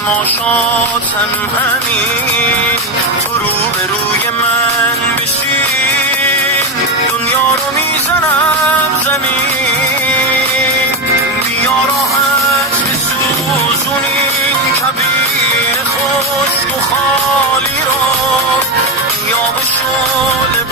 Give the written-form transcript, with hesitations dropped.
تماشاتم همین، تو رو به روی من بشین، دنیا رو میزنم زمین، بیا راحت بسوزونین کبیر خشک و خالی رو، بیا به شعله